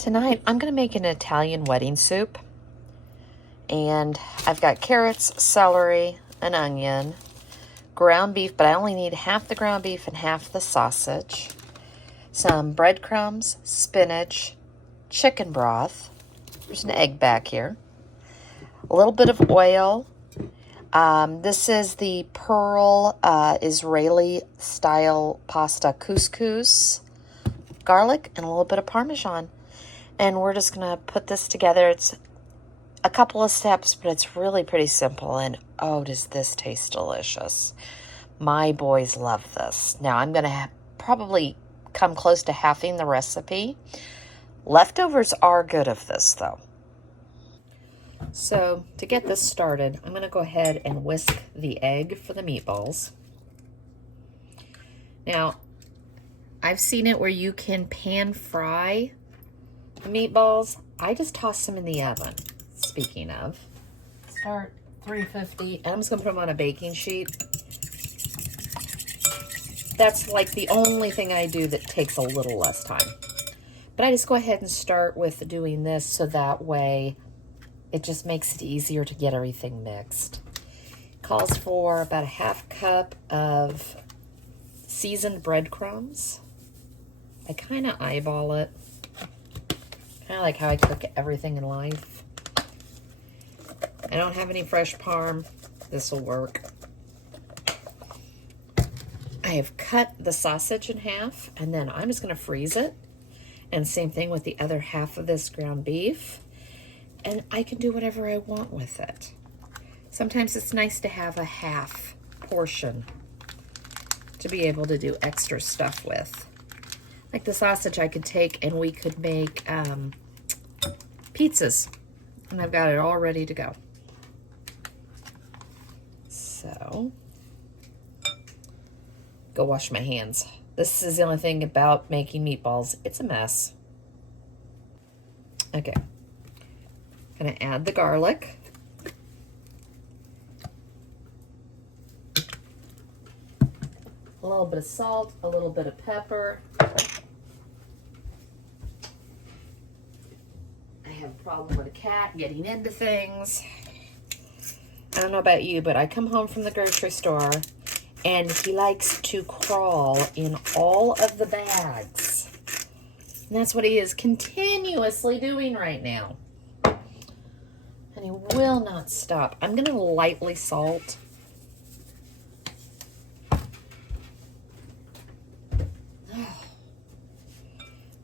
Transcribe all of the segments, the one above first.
Tonight, I'm going to make an Italian wedding soup. And I've got carrots, celery, an onion, ground beef, but I only need half the ground beef and half the sausage, some breadcrumbs, spinach, chicken broth. There's an egg back here. A little bit of oil. This is the Pearl Israeli style pasta couscous, garlic, and a little bit of Parmesan. And we're just going to put this together. It's a couple of steps, but it's really pretty simple. And oh, does this taste delicious. My boys love this. Now I'm going to probably come close to halving the recipe. Leftovers are good of this though. So to get this started, I'm going to go ahead and whisk the egg for the meatballs. Now, I've seen it where you can pan fry the meatballs. I just toss them in the oven. Speaking of, start 350, and I'm just going to put them on a baking sheet. That's like the only thing I do that takes a little less time. But I just go ahead and start with doing this so that way it just makes it easier to get everything mixed. Calls for about a half cup of seasoned breadcrumbs. I kind of eyeball it. Kind of like how I cook everything in life. I don't have any fresh parm. This will work. I have cut the sausage in half, and then I'm just going to freeze it. And same thing with the other half of this ground beef. And I can do whatever I want with it. Sometimes it's nice to have a half portion to be able to do extra stuff with. Like the sausage I could take and we could make pizzas. And I've got it all ready to go. So, go wash my hands. This is the only thing about making meatballs. It's a mess. Okay. Gonna add the garlic. A little bit of salt, a little bit of pepper. I have a problem with a cat getting into things. I don't know about you, but I come home from the grocery store and he likes to crawl in all of the bags. And that's what he is continuously doing right now. And he will not stop. I'm going to lightly salt.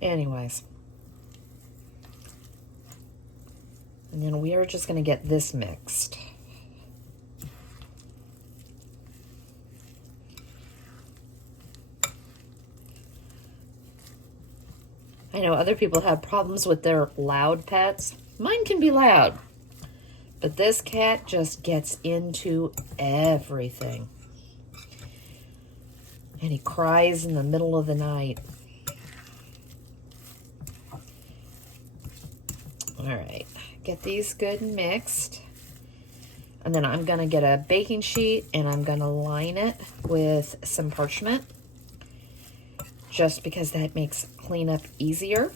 Anyways. And then we are just going to get this mixed. I know other people have problems with their loud pets. Mine can be loud. But this cat just gets into everything. And he cries in the middle of the night. All right, get these good and mixed. And then I'm gonna get a baking sheet and I'm gonna line it with some parchment. Just because that makes cleanup easier.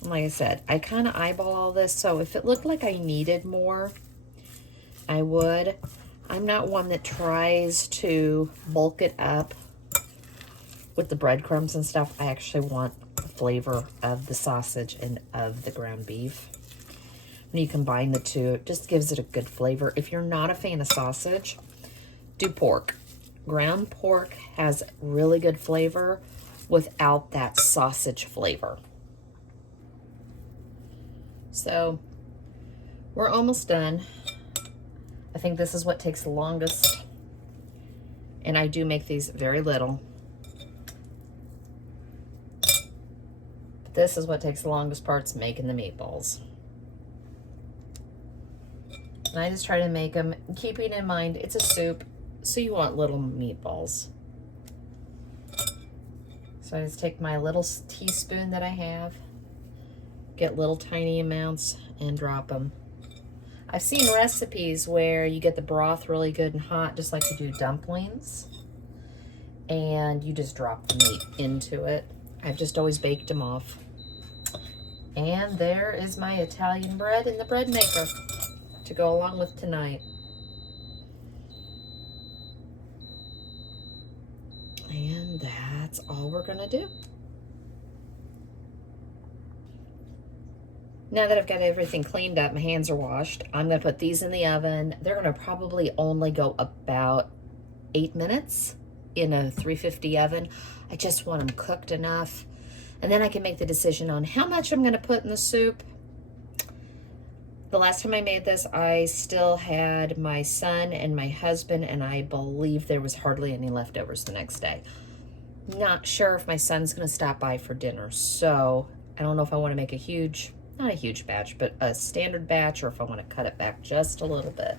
Like I said, I kind of eyeball all this, so if it looked like I needed more, I would. I'm not one that tries to bulk it up with the breadcrumbs and stuff. I actually want the flavor of the sausage and of the ground beef. When you combine the two, it just gives it a good flavor. If you're not a fan of sausage, do pork. Ground pork has really good flavor without that sausage flavor. So, we're almost done. I think this is what takes the longest. And I do make these very little. But this is what takes the longest parts, making the meatballs. And I just try to make them, keeping in mind it's a soup, so you want little meatballs. So I just take my little teaspoon that I have, get little tiny amounts, and drop them. I've seen recipes where you get the broth really good and hot, just like you do dumplings, and you just drop the meat into it. I've just always baked them off. And there is my Italian bread in the bread maker to go along with tonight. And that's all we're gonna do. Now that I've got everything cleaned up, my hands are washed, I'm gonna put these in the oven. They're gonna probably only go about 8 minutes in a 350 oven. I just want them cooked enough. And then I can make the decision on how much I'm gonna put in the soup. The last time I made this, I still had my son and my husband, and I believe there was hardly any leftovers the next day. Not sure if my son's gonna stop by for dinner, so I don't know if I wanna make a huge, not a huge batch, but a standard batch, or if I wanna cut it back just a little bit.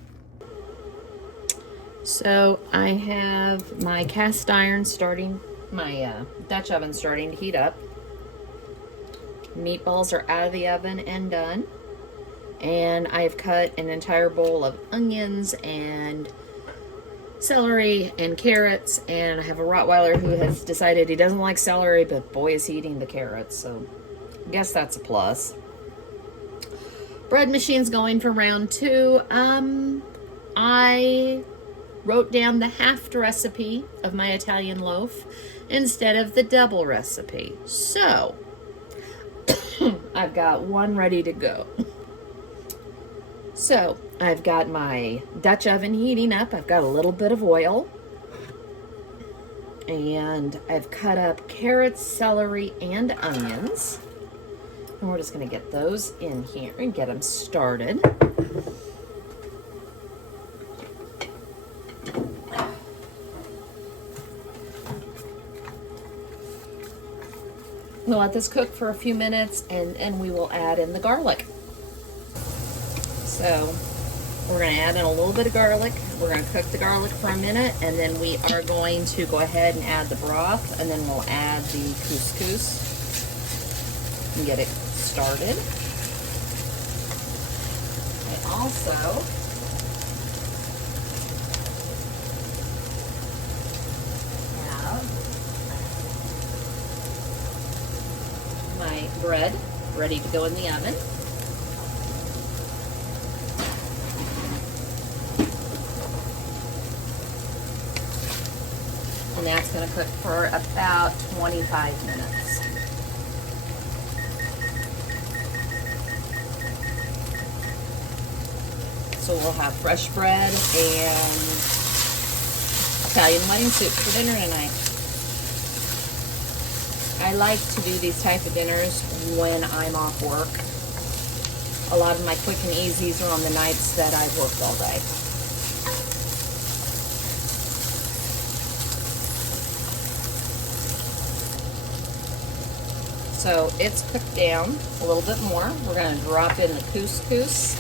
So I have my cast iron starting, my Dutch oven starting to heat up. Meatballs are out of the oven and done. And I've cut an entire bowl of onions and celery and carrots, and I have a Rottweiler who has decided he doesn't like celery, but boy is he eating the carrots, so I guess that's a plus. Bread machine's going for round 2. I wrote down the halved recipe of my Italian loaf instead of the double recipe, so I've got one ready to go. So I've got my Dutch oven heating up. I've got a little bit of oil, and I've cut up carrots, celery, and onions. And we're just gonna get those in here and get them started. We'll let this cook for a few minutes, and we will add in the garlic. So we're going to add in a little bit of garlic. We're going to cook the garlic for a minute, and then we are going to go ahead and add the broth, and then we'll add the couscous and get it started. I also have my bread ready to go in the oven. And that's going to cook for about 25 minutes. So we'll have fresh bread and Italian wedding soup for dinner tonight. I like to do these type of dinners when I'm off work. A lot of my quick and easies are on the nights that I've worked all day. So it's cooked down a little bit more. We're going to drop in the couscous.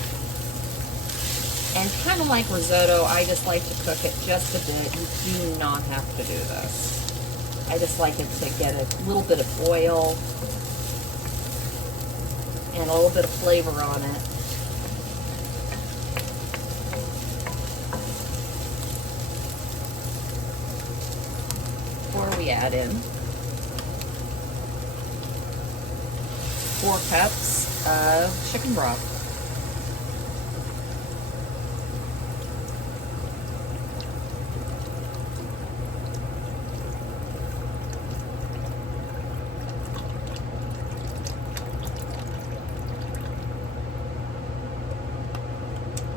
And kind of like risotto, I just like to cook it just a bit. You do not have to do this. I just like it to get a little bit of oil and a little bit of flavor on it. Before we add in 4 cups of chicken broth.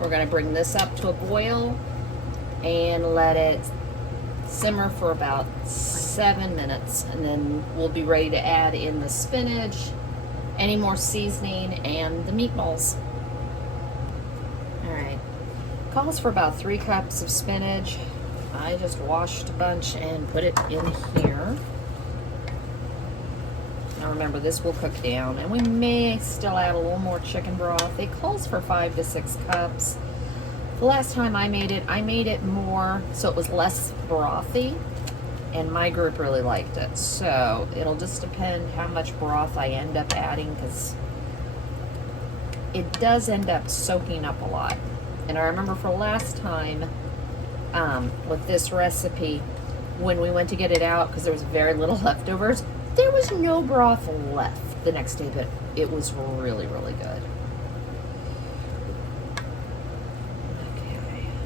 We're going to bring this up to a boil and let it simmer for about 7 minutes, and then we'll be ready to add in the spinach, any more seasoning, and the meatballs. Alright, calls for about 3 cups of spinach. I just washed a bunch and put it in here. Now remember, this will cook down, and we may still add a little more chicken broth. It calls for 5 to 6 cups. The last time I made it more so it was less brothy, and my group really liked it. So it'll just depend how much broth I end up adding, because it does end up soaking up a lot. And I remember for last time with this recipe, when we went to get it out, because there was very little leftovers, There was no broth left the next day, but it was really, really good. Okay,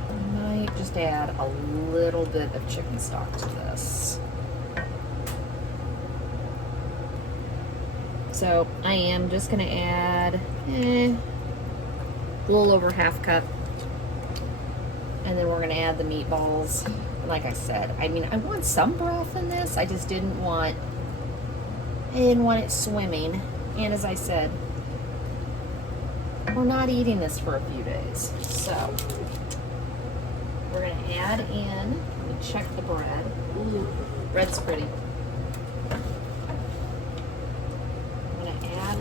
I might just add a little bit of chicken stock to this. So I am just gonna add a little over half cup. And then we're gonna add the meatballs. Like I said, I mean, I want some broth in this. I just didn't want it swimming. And as I said, we're not eating this for a few days. So we're gonna add in, let me check the bread. Ooh, bread's pretty. I'm gonna add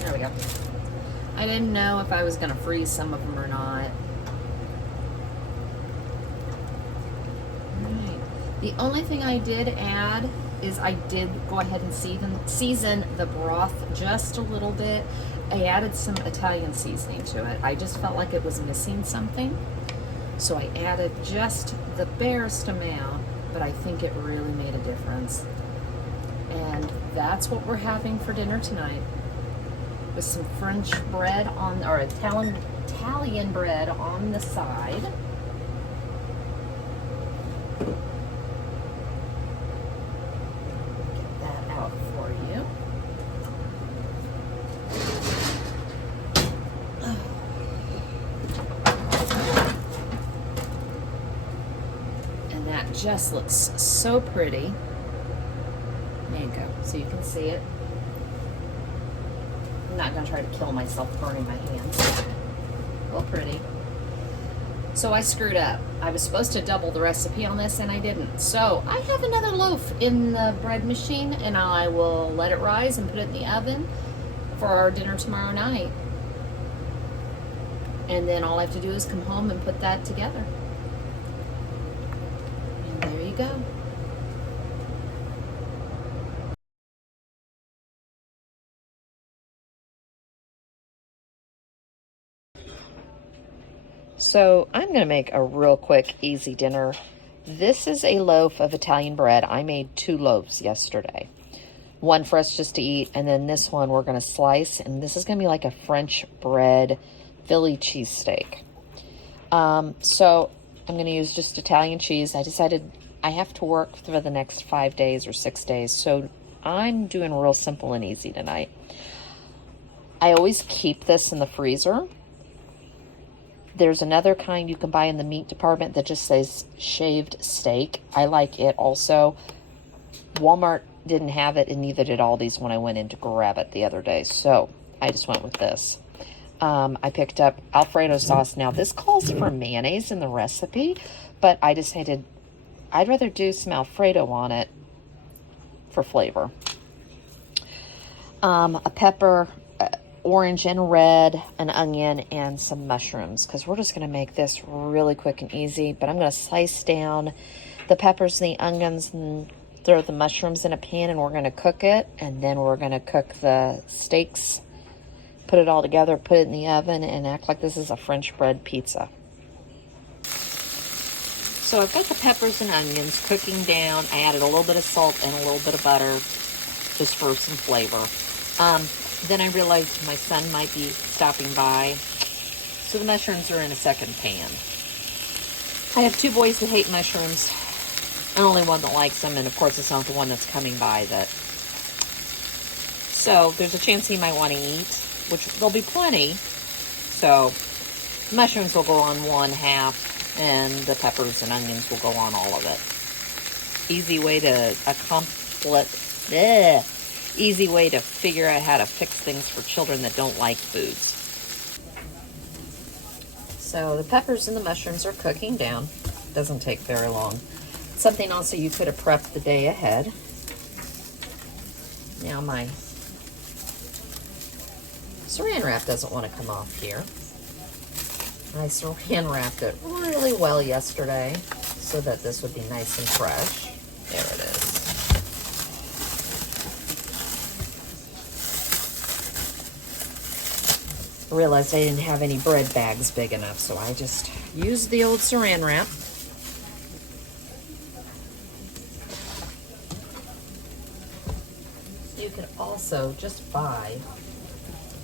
There we go. I didn't know if I was going to freeze some of them or not. Alright. The only thing I did add is I did go ahead and season the broth just a little bit. I added some Italian seasoning to it. I just felt like it was missing something. So I added just the barest amount, but I think it really made a difference. And that's what we're having for dinner tonight. With some French bread on, or Italian bread on the side. Get that out for you. And that just looks so pretty. There you go, so you can see it. I'm not going to try to kill myself burning my hands. Well, pretty. So I screwed up. I was supposed to double the recipe on this and I didn't. So I have another loaf in the bread machine and I will let it rise and put it in the oven for our dinner tomorrow night. And then all I have to do is come home and put that together. And there you go. So I'm going to make a real quick, easy dinner. This is a loaf of Italian bread. I made 2 loaves yesterday. One for us just to eat, and then this one we're going to slice, and this is going to be like a French bread Philly cheesesteak. So I'm going to use just Italian cheese. I decided I have to work for the next 5 days or 6 days, so I'm doing real simple and easy tonight. I always keep this in the freezer. There's another kind you can buy in the meat department that just says shaved steak. I like it also. Walmart didn't have it, and neither did Aldi's when I went in to grab it the other day. So I just went with this. I picked up Alfredo sauce. Now, this calls for mayonnaise in the recipe, but I decided I'd rather do some Alfredo on it for flavor. A pepper, orange and red, an onion, and some mushrooms, because we're just going to make this really quick and easy. But I'm going to slice down the peppers and the onions and throw the mushrooms in a pan, and we're going to cook it. And then we're going to cook the steaks, put it all together, put it in the oven, and act like this is a French bread pizza. So I've got the peppers and onions cooking down. I added a little bit of salt and a little bit of butter just for some flavor. Then I realized my son might be stopping by, so the mushrooms are in a second pan. I have 2 boys that hate mushrooms, and only one that likes them, and of course it's not the one that's coming by that. So there's a chance he might want to eat, which there'll be plenty. So mushrooms will go on 1/2, and the peppers and onions will go on all of it. Easy way to easy way to figure out how to fix things for children that don't like foods. So the peppers and the mushrooms are cooking down. Doesn't take very long. Something also you could have prepped the day ahead. Now my saran wrap doesn't want to come off here. I saran wrapped it really well yesterday so that this would be nice and fresh. There it is. I realized I didn't have any bread bags big enough, so I just used the old saran wrap. You can also just buy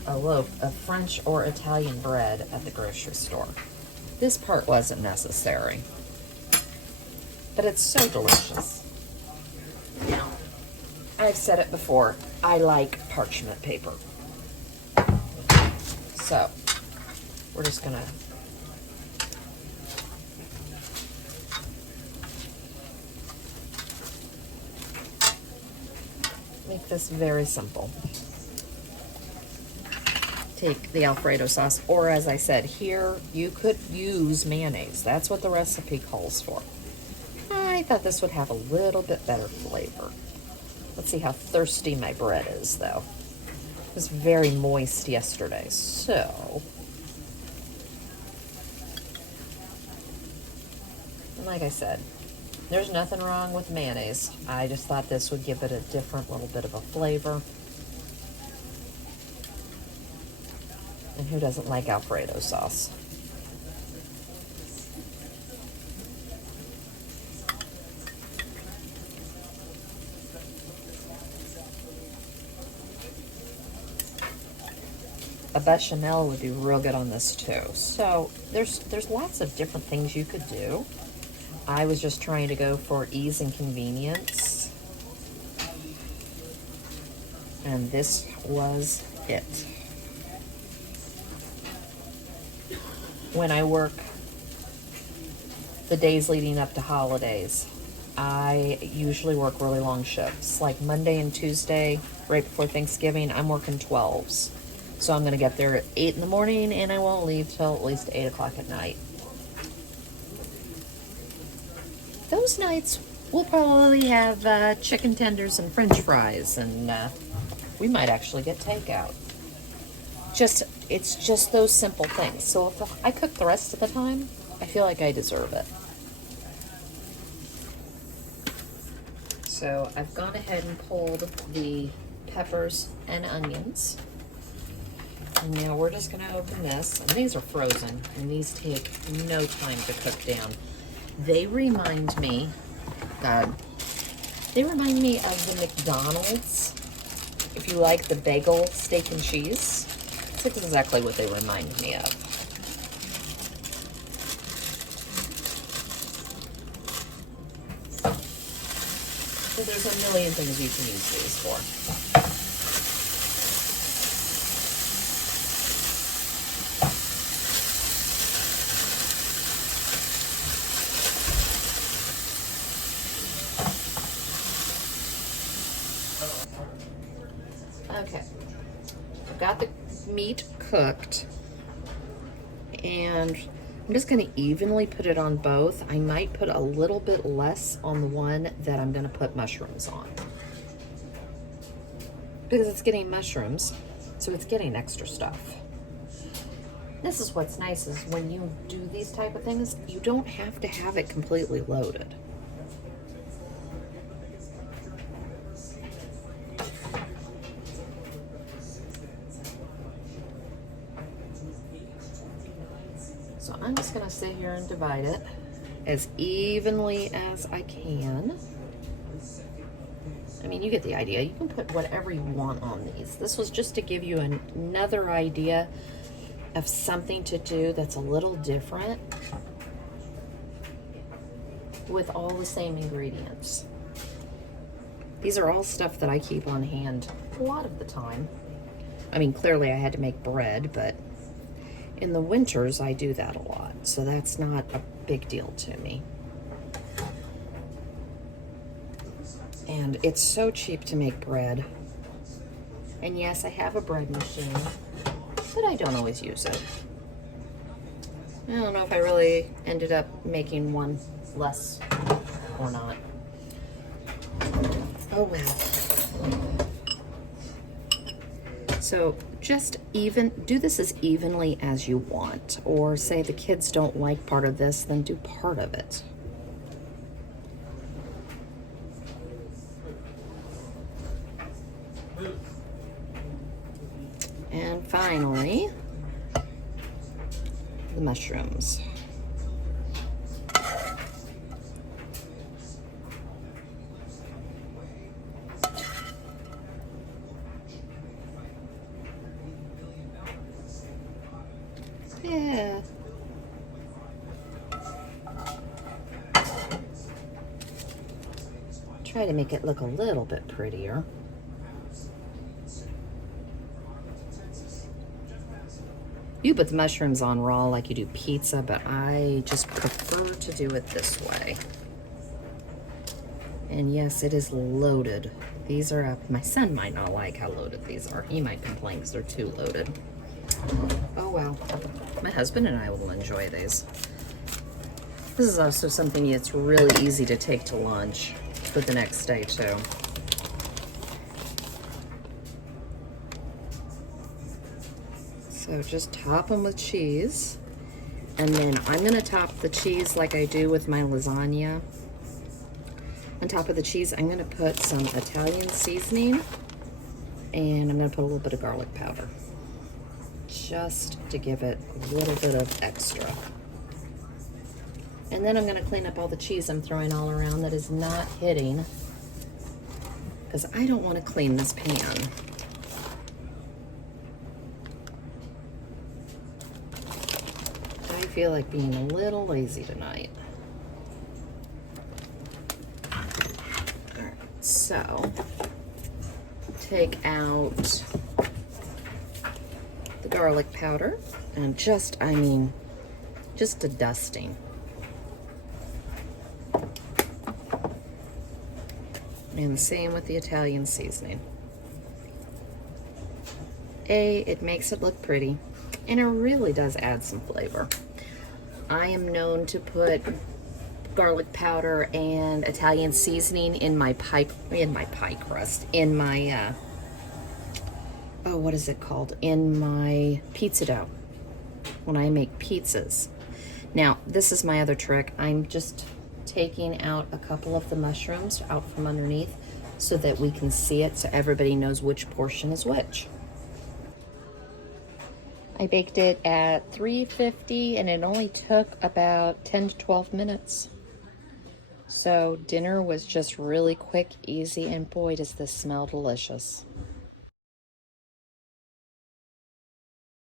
a loaf of French or Italian bread at the grocery store. This part wasn't necessary, but it's so delicious. Now, I've said it before, I like parchment paper. So, we're just gonna make this very simple. Take the Alfredo sauce, or as I said here, you could use mayonnaise. That's what the recipe calls for. I thought this would have a little bit better flavor. Let's see how thirsty my bread is, though. It was very moist yesterday, so. And like I said, there's nothing wrong with mayonnaise. I just thought this would give it a different little bit of a flavor. And who doesn't like Alfredo sauce? A bechamel would be real good on this too. So there's lots of different things you could do. I was just trying to go for ease and convenience. And this was it. When I work the days leading up to holidays, I usually work really long shifts. Like Monday and Tuesday, right before Thanksgiving, I'm working 12s. So I'm going to get there at 8 in the morning, and I won't leave till at least 8 o'clock at night. Those nights, we'll probably have chicken tenders and French fries, and we might actually get takeout. It's just those simple things. So if I cook the rest of the time, I feel like I deserve it. So I've gone ahead and pulled the peppers and onions. And now we're just going to open this. And these are frozen, and these take no time to cook down. They remind me of the McDonald's. If you like the bagel steak and cheese, that's exactly what they remind me of. So there's a million things you can use these for. Okay, I've got the meat cooked, and I'm just going to evenly put it on both. I might put a little bit less on the one that I'm going to put mushrooms on, because it's getting mushrooms, so it's getting extra stuff. This is what's nice, is when you do these type of things, you don't have to have it completely loaded. So I'm just going to sit here and divide it as evenly as I can. I mean, you get the idea. You can put whatever you want on these. This was just to give you another idea of something to do that's a little different with all the same ingredients. These are all stuff that I keep on hand a lot of the time. I mean, clearly I had to make bread, but in the winters, I do that a lot, so that's not a big deal to me. And it's so cheap to make bread. And yes, I have a bread machine, but I don't always use it. I don't know if I really ended up making one less or not. Oh well. So just do this as evenly as you want, or say the kids don't like part of this, then do part of it. And finally, the mushrooms. Yeah. Try to make it look a little bit prettier. You put the mushrooms on raw like you do pizza, but I just prefer to do it this way. And yes, it is loaded. These are up. My son might not like how loaded these are. He might complain because they're too loaded. Oh well. My husband and I will enjoy these. This is also something that's really easy to take to lunch for the next day too. So just top them with cheese. And then I'm gonna top the cheese like I do with my lasagna. On top of the cheese, I'm gonna put some Italian seasoning, and I'm gonna put a little bit of garlic powder, just to give it a little bit of extra. And then I'm gonna clean up all the cheese I'm throwing all around that is not hitting, because I don't wanna clean this pan. I feel like being a little lazy tonight. So, take out the garlic powder and just a dusting. And the same with the Italian seasoning. It makes it look pretty, and it really does add some flavor. I am known to put garlic powder and Italian seasoning in my pie crust, in my what is it called, in my pizza dough when I make pizzas. Now this is my other trick. I'm just taking out a couple of the mushrooms out from underneath so that we can see it, so everybody knows which portion is which. I baked it at 350 and it only took about 10 to 12 minutes. So dinner was just really quick, easy, and boy, does this smell delicious.